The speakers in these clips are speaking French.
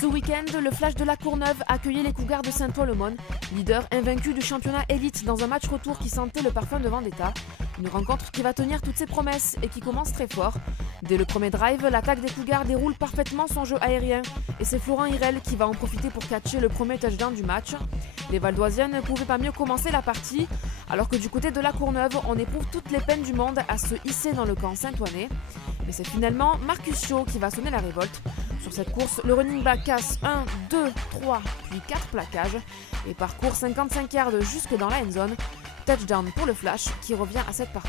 Ce week-end, le Flash de La Courneuve accueillait les Cougars de Saint-Paul-Aumône, leader invaincu du championnat élite dans un match retour qui sentait le parfum de Vendetta. Une rencontre qui va tenir toutes ses promesses et qui commence très fort. Dès le premier drive, l'attaque des Cougars déroule parfaitement son jeu aérien et c'est Florent Hirel qui va en profiter pour catcher le premier touchdown du match. Les Valdoisiens ne pouvaient pas mieux commencer la partie, alors que du côté de La Courneuve, on éprouve toutes les peines du monde à se hisser dans le camp saint-oinais. Mais c'est finalement Marcus Shaw qui va sonner la révolte. Sur cette course, le running back casse 1, 2, 3, puis 4 plaquages et parcourt 55 yards jusque dans la end zone. Touchdown pour le Flash qui revient à 7 partout.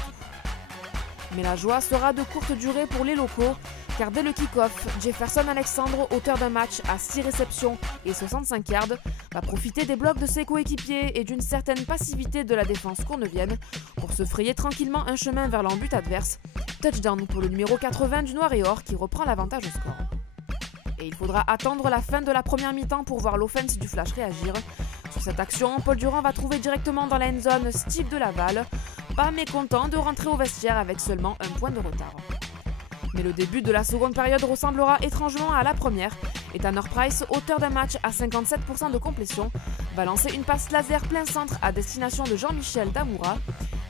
Mais la joie sera de courte durée pour les locaux, car dès le kick-off, Jefferson Alexandre, auteur d'un match à 6 réceptions et 65 yards, va profiter des blocs de ses coéquipiers et d'une certaine passivité de la défense courneuvienne pour se frayer tranquillement un chemin vers l'embut adverse. Touchdown pour le numéro 80 du Noir et Or qui reprend l'avantage au score. Et il faudra attendre la fin de la première mi-temps pour voir l'offense du Flash réagir. Sur cette action, Paul Durand va trouver directement dans la end zone Steve Delaval, pas mécontent de rentrer au vestiaire avec seulement un point de retard. Mais le début de la seconde période ressemblera étrangement à la première et Tanner Price, auteur d'un match à 57% de complétion, va lancer une passe laser plein centre à destination de Jean-Michel Damoura.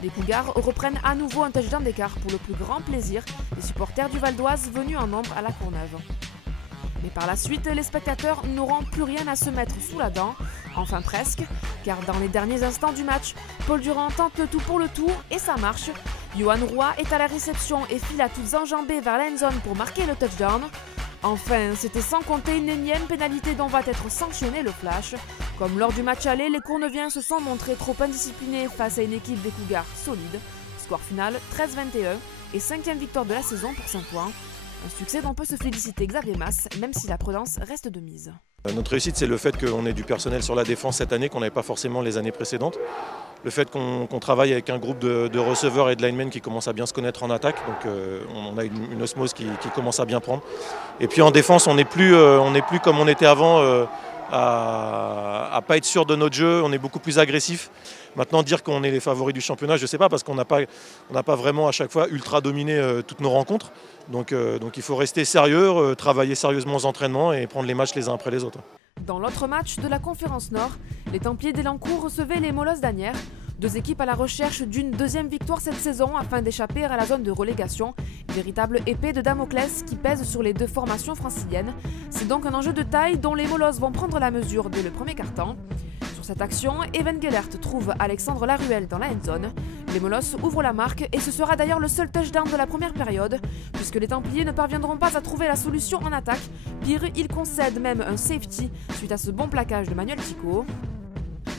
Les Cougars reprennent à nouveau un touchdown d'écart pour le plus grand plaisir des supporters du Val d'Oise venus en nombre à La Courneuve. Mais par la suite, les spectateurs n'auront plus rien à se mettre sous la dent, enfin presque, car dans les derniers instants du match, Paul Durand tente le tout pour le tout et ça marche. Johan Roy est à la réception et file à toutes enjambées vers la end zone pour marquer le touchdown. Enfin, c'était sans compter une énième pénalité dont va être sanctionné le Flash. Comme lors du match aller, les Courneuviens se sont montrés trop indisciplinés face à une équipe des Cougars solide. Score final 13-21 et 5e victoire de la saison pour Saint-Ouen. Un succès dont peut se féliciter Xavier Masse, même si la prudence reste de mise. Notre réussite, c'est le fait qu'on ait du personnel sur la défense cette année qu'on n'avait pas forcément les années précédentes. Le fait qu'on travaille avec un groupe de receveurs et de linemen qui commence à bien se connaître en attaque. Donc on a une osmose qui commence à bien prendre. Et puis en défense, on n'est plus comme on était avant, à pas être sûr de notre jeu. On est beaucoup plus agressif. Maintenant, dire qu'on est les favoris du championnat, je ne sais pas, parce qu'on n'a pas vraiment à chaque fois ultra dominé toutes nos rencontres. Donc il faut rester sérieux, travailler sérieusement aux entraînements et prendre les matchs les uns après les autres. Dans l'autre match de la Conférence Nord, les Templiers d'Elancourt recevaient les Molosses d'Asnières. Deux équipes à la recherche d'une deuxième victoire cette saison afin d'échapper à la zone de relégation. Véritable épée de Damoclès qui pèse sur les deux formations franciliennes. C'est donc un enjeu de taille dont les Molosses vont prendre la mesure dès le premier quart-temps. Sur cette action, Evan Gellert trouve Alexandre Laruelle dans la end zone. Les Molosses ouvrent la marque et ce sera d'ailleurs le seul touchdown de la première période, puisque les Templiers ne parviendront pas à trouver la solution en attaque. Pire, ils concèdent même un safety suite à ce bon plaquage de Manuel Tico.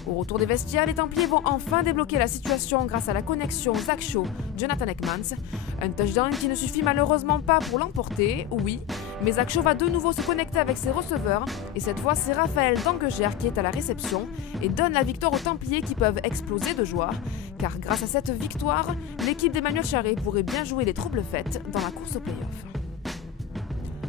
Au retour des vestiaires, les Templiers vont enfin débloquer la situation grâce à la connexion Zach Shaw, Jonathan Ekmans. Un touchdown qui ne suffit malheureusement pas pour l'emporter, oui, mais Zach Shaw va de nouveau se connecter avec ses receveurs et cette fois c'est Raphaël Dangeger qui est à la réception et donne la victoire aux Templiers qui peuvent exploser de joie, car grâce à cette victoire, l'équipe d'Emmanuel Charret pourrait bien jouer les troubles fêtes dans la course au play-off.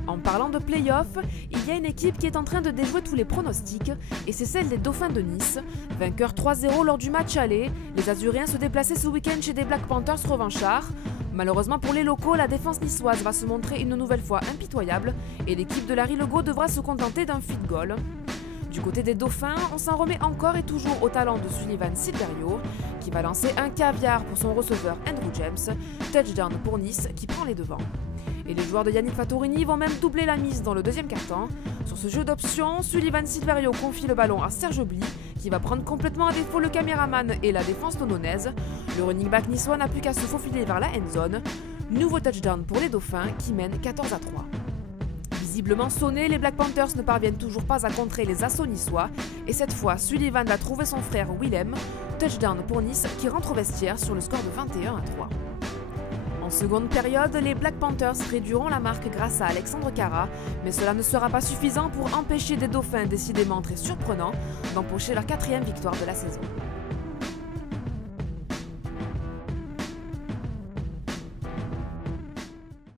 En parlant de play-off, il y a une équipe qui est en train de déjouer tous les pronostics et c'est celle des Dauphins de Nice. Vainqueurs 3-0 lors du match aller, les Azuriens se déplaçaient ce week-end chez des Black Panthers revanchards. Malheureusement pour les locaux, la défense niçoise va se montrer une nouvelle fois impitoyable et l'équipe de Larry Legault devra se contenter d'un field goal. Du côté des Dauphins, on s'en remet encore et toujours au talent de Sullivan Silverio qui va lancer un caviar pour son receveur Andrew James. Touchdown pour Nice qui prend les devants. Et les joueurs de Yannick Fattorini vont même doubler la mise dans le deuxième quart-temps. Sur ce jeu d'options, Sullivan Silverio confie le ballon à Serge Bly, qui va prendre complètement à défaut le caméraman et la défense tononaise. Le running back niçois n'a plus qu'à se faufiler vers la end zone. Nouveau touchdown pour les Dauphins qui mènent 14-3. Visiblement sonnés, les Black Panthers ne parviennent toujours pas à contrer les assauts niçois. Et cette fois, Sullivan va trouver son frère Willem. Touchdown pour Nice qui rentre au vestiaire sur le score de 21-3. En seconde période, les Black Panthers réduiront la marque grâce à Alexandre Cara, mais cela ne sera pas suffisant pour empêcher des Dauphins décidément très surprenants d'empocher leur 4e victoire de la saison.